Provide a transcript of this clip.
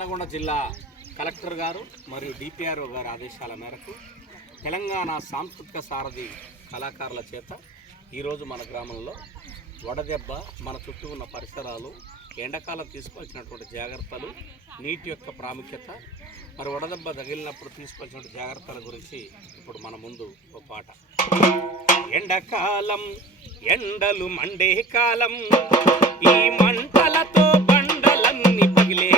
నల్లగొండ జిల్లా కలెక్టర్ గారు మరియు డిపిఆర్ఓ గారి ఆదేశాల మేరకు తెలంగాణ సాంస్కృతిక సారథి కళాకారుల చేత ఈరోజు మన గ్రామంలో వడదెబ్బ, మన చుట్టూ ఉన్న పరిసరాలు, ఎండాకాలం తీసుకోవాల్సినటువంటి జాగ్రత్తలు, నీటి యొక్క ప్రాముఖ్యత, మరి వడదెబ్బ తగిలినప్పుడు తీసుకోవాల్సిన జాగ్రత్తల గురించి ఇప్పుడు మన ముందు ఒక పాట. ఎండాకాలం ఎండలు మండే కాలం, ఈ మంటలతో బండలన్నీ పగిలే